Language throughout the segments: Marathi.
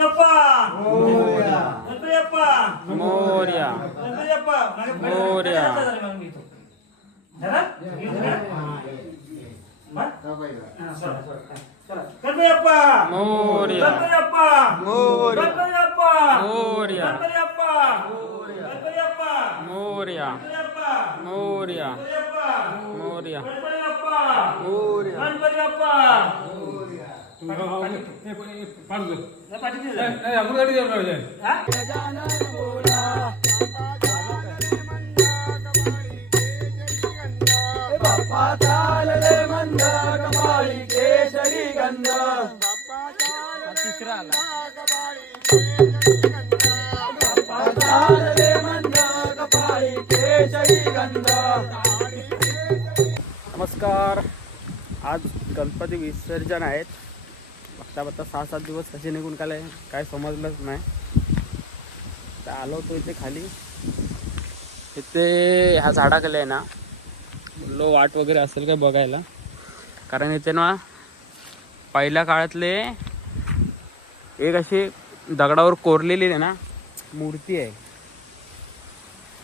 मोरया मोरया मोरया मोरया मोरया नमस्कार. आज गणपती विसर्जन आहेत. बघता बघता 6-7 दिवस कसे निघून गेले काय समजलंच नाही. तर आलो होतो इथे खाली, इथे ह्या झाडाखाली आहे ना, लो वाट वगैरे असेल काय बघायला. कारण इथे ना पहिल्या काळातले एक अशी दगडावर कोरलेली आहे ना मूर्ती आहे.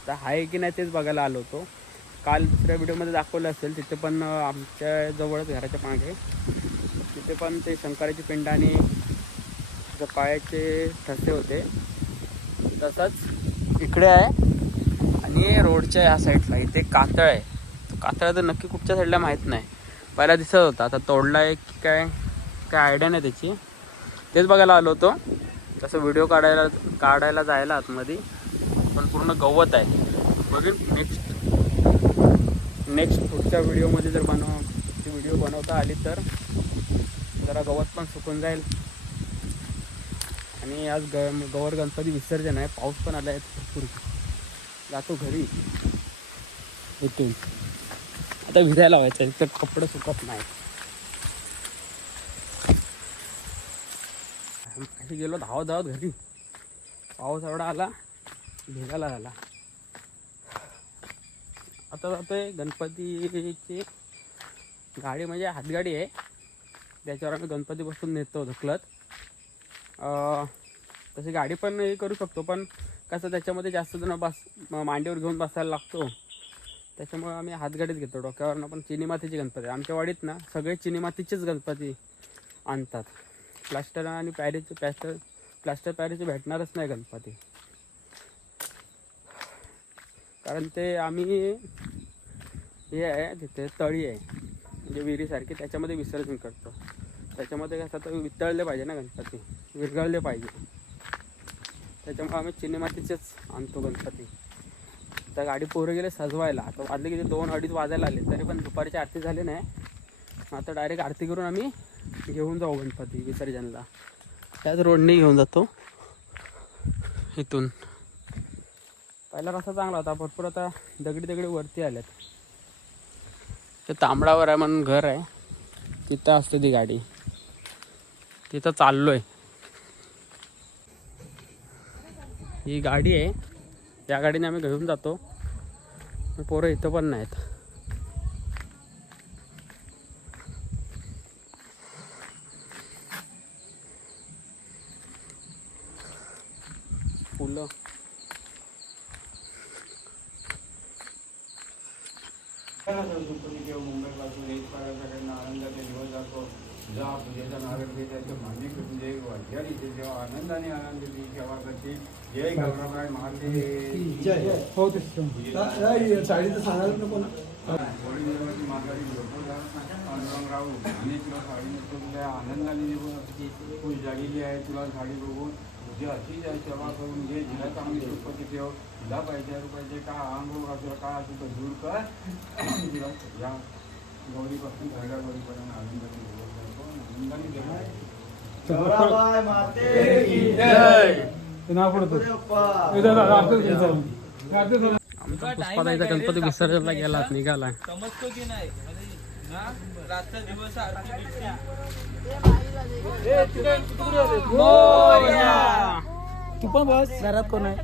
तर आहे की नाही तेच बघायला आलो होतो. काल दुसऱ्या व्हिडिओमध्ये दाखवलं असेल, तिथे पण आमच्या जवळच घराच्या मागे तिथे पण ते शंकराची पिंड आणि पायाचे ठसे होते. तसंच इकडे आहे आणि रोडच्या ह्या साईडला इथे कातळ आहे. कातळ तर नक्की कुठच्या साईडला माहीत नाही. पहिला दिसत होता, आता तोडला आहे की काय आयडिया नाही त्याची. तेच बघायला आलो होतो. तसं व्हिडिओ काढायला जायला आतमध्ये पण पूर्ण गवत आहे. बघेन नेक्स्ट पुढच्या व्हिडिओमध्ये जर व्हिडिओ बनवता आली तर जरा गवत पण सुकून जाईल. आणि आज गौर गणपती विसर्जन आहे. पाऊस पण आला आहे भरपूर. जातो घरी इथून. आता भिजायला व्हायचं आहे, तर कपडे सुकत नाही. अशी गेलो धावत घरी. पाऊस एवढा आला, भिजायला झाला. आता जातोय गणपतीची गाडी, म्हणजे हातगाडी आहे, त्याच्यावर आम्ही गणपती बसून नेतो ढकलत. तशी गाडी पण हे करू शकतो, पण कसं त्याच्यामध्ये जास्त जण मांडीवर घेऊन बसायला लागतो. त्याच्यामुळे आम्ही हातगाडीच घेतो. डोक्यावरनं पण चिनी मातीची गणपती आमच्या वाडीत ना सगळे चिनी मातीचेच गणपती आणतात. प्लास्टर आणि प्लास्टर पॅरीचे भेटणारच नाही गणपती. कारण ते आम्ही हे आहे तिथे तळी आहे, म्हणजे विहिरीसारखी, त्याच्यामध्ये विसर्जन करतो. त्याच्यामध्ये कसं तर वितळले पाहिजे ना गणपती, विरघळले पाहिजे. त्याच्यामुळे आम्ही चिनी मातीचेच आणतो गणपती. त्या गाडी पोरं गेले सजवायला. आता वाजले की 2-2:30 वाजायला आले, तरी पण दुपारची आरती झाली नाही. आता डायरेक्ट आरती करून आम्ही घेऊन जाऊ गणपती विसर्जनला. त्याच रोडने घेऊन जातो इथून. पहिला रस्ता चांगला होता, भरपूर आता दगडी वरती आल्यात. ते तांबडावर आहे म्हणून घर आहे, तिथं असते ती गाडी. तिथं चाललोय. ही गाडी आहे, या गाडीने आम्ही घेऊन जातो. पोरं इथं पण नाहीत. फुलं मुंबईपासून एक पाण्याकडनं आनंदाचे दिवस जातो. जेव्हा पूजेचा नारळ घेतात मान्य करून जे वाद्याने जेव्हा आनंदाने आनंदाची सेवा करते. जय गौरवराय महादेव जय. हो ते साडीचं सांगायला नको ना. होळी माघारी भरपूर राहू अनेक तुला साडी नसतो. तुला आनंदाने खुश झालेली आहे. तुला साडी बघून तुझी अशी सेवा करून घे. जिला चांगली सुपती ठेव. तुला पाहिजे का अंग असं का असं तर दूर कर. तिला या गौरीपासून सगळ्या गौरीपर्यंत आनंदाने पुष्पाताईचा गणपती विसर्जनला गेला निघाला. समजतो की नाही रातचा दिवस तू पण बस. घरात कोण आहे?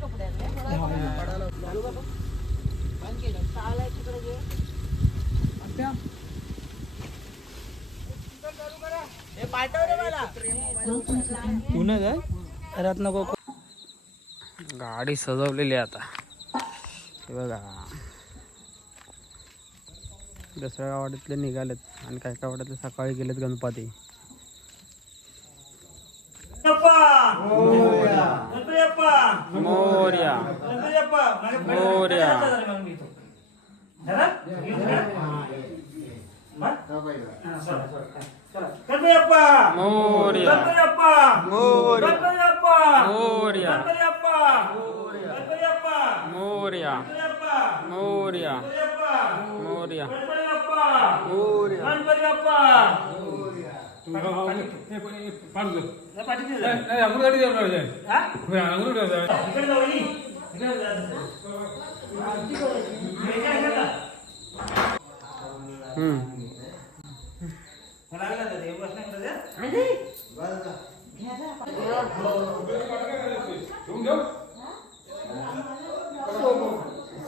तू ना घरात नको. गाडी सजवलेली आहे आता हे बघा. दुसऱ्या गावातले निघालेत आणि काय काय वाटतले सकाळी गेलेत गणपती. मोरया मोरया मोरया मोरया मोरया मोरया मोरया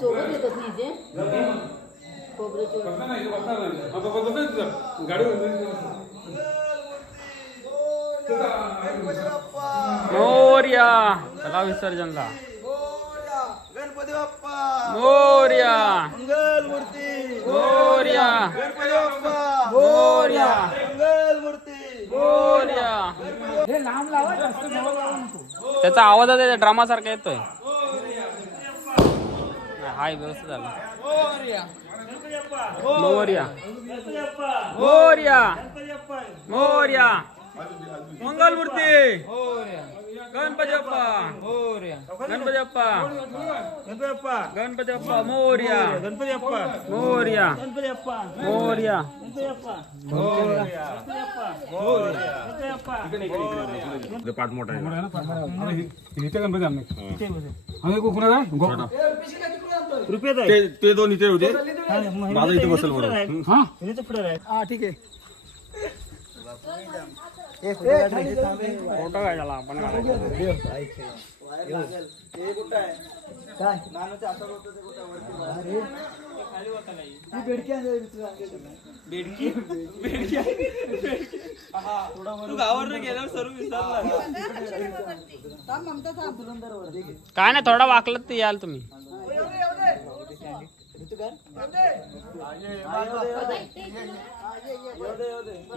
सोबत येतात नाही ते मोरया चला विसर्जनला. गणपती बाप्पा मोरया मंगलमूर्ती मोरया गणपती बाप्पा मोरया मंगलमूर्ती मोरया. त्याचा आवाज आहे ड्रामा सारखा येतोय. हाय व्यवस्थित झालं. मोरया मोरया मोरया मंगलमूर्ती गणपती बाप्पा गणपती बाप्पा गणपती बाप्पा मोरया गणपती बाप्पा मोरया गणपती बाप्पा मोरया पाठ मोठा आहे. ते दोन इथे होते. माझा इथे बसेल बरोबर. ठीक आहे. फोटो काय झाला आपण काय नाही थोडा वाकलत ते याल तुम्ही.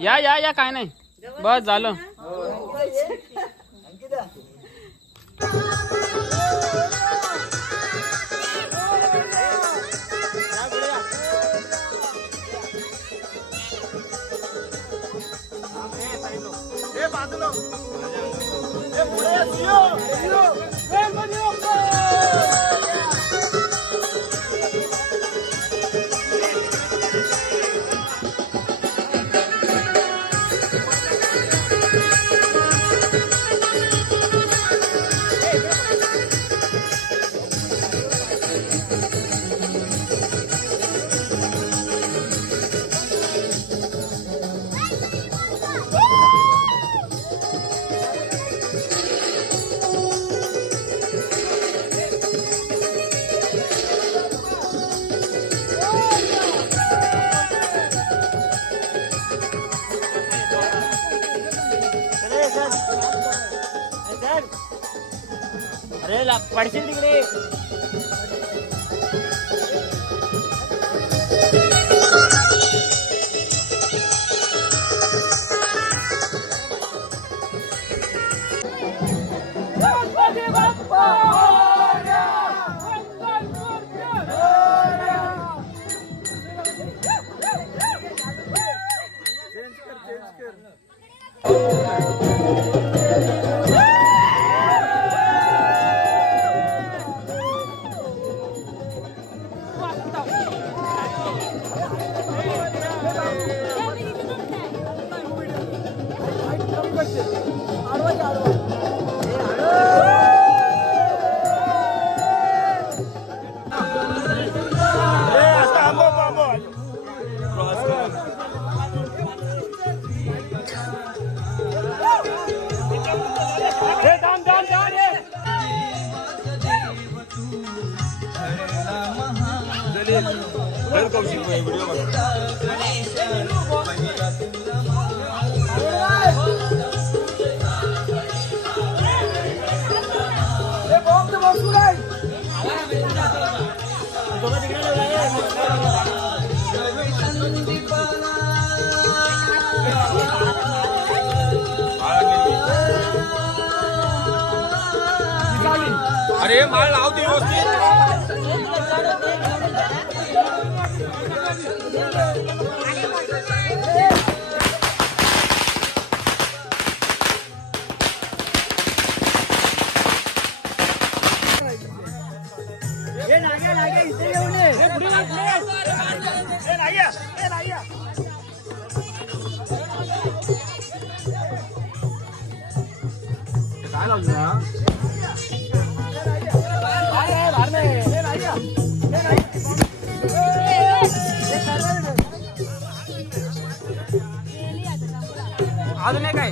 या या या काय नाही बस झालं. अरे पडशील तिकडे. हे माळ लावते व्यवस्थित. काय लावलं ना? अजून एक काय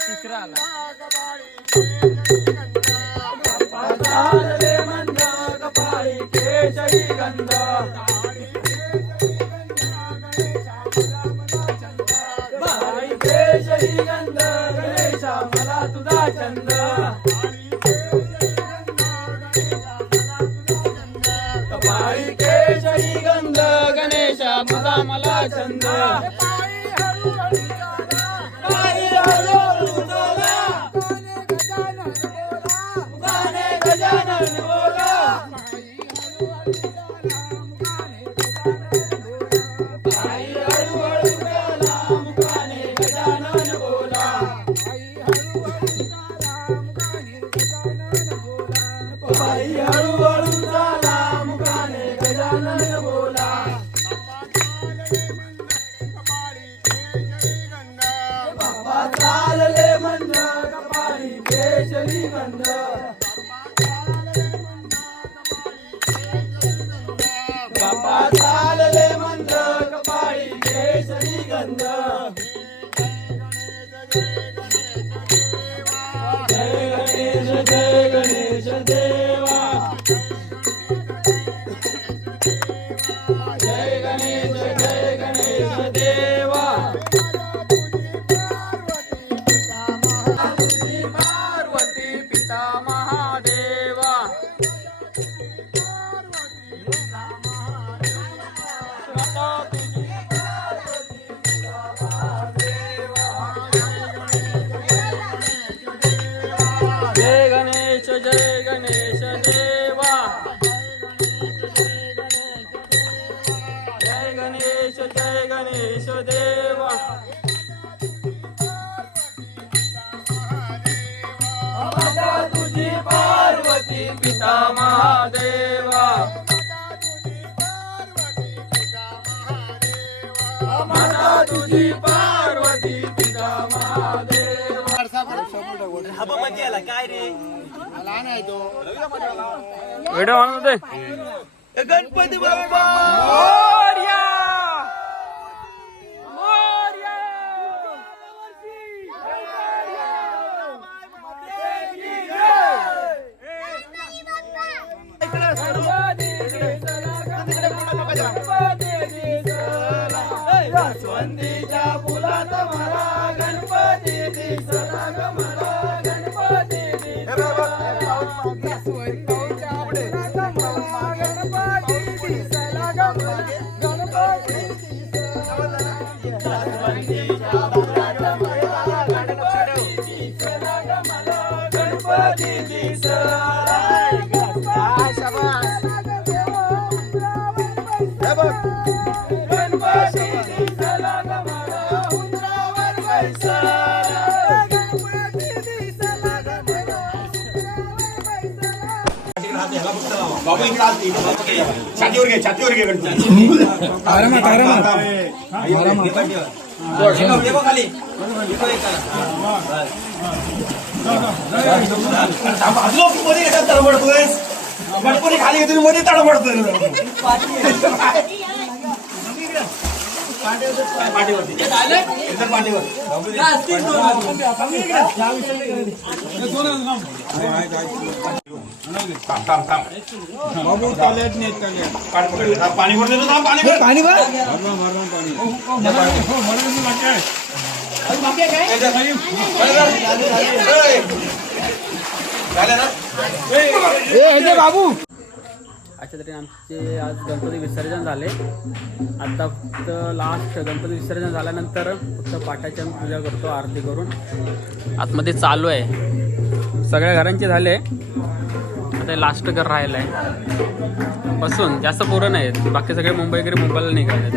तिसरा आला. मला छंद गजानन बोला गजानन बोला बाई हळूहळू झाला मुखाने गजानन बोला बाप्पा चालले मंद कपाळी केशरी गंध बाप्पा चालले मंद कपाळी केशरी गंध जय गणेश देवा जय गणेश देवा पार्वती पिता महादेवा जय गणेश देवा जय गणेश देवा माता तुझी पार्वती पिता महादेवा माता तुझी पार्वती पिता महादेवा काय रे व्हिडिओ ऑन होते गणपती बाप्पा मोरया मोरया वंदीच्या फुलात मला गणपती दिसला ग मला गणपती गणपती बाबा इकडे आलती छातीवर घे गणपती आरामात आरामात खाली मध्ये कशात तडबडतोय गणपती खाली घेतो मध्ये तडबडतोय पाठीवरती एकदम पाठीवर पाणी भरतो पाणी पाणी भर बाबू अशा तऱ्हेने आमचे आज गणपती विसर्जन झाले. आता फक्त लास्ट गणपती विसर्जन झाल्यानंतर फक्त पाटाची आम्ही पूजा करतो आरती करून. आतमध्ये चालू आहे, सगळ्या घरांचे झाले, आता लास्ट घर राहिलं आहे. बसून जास्त पोरं नाहीत, बाकी सगळे मुंबईला निघाले.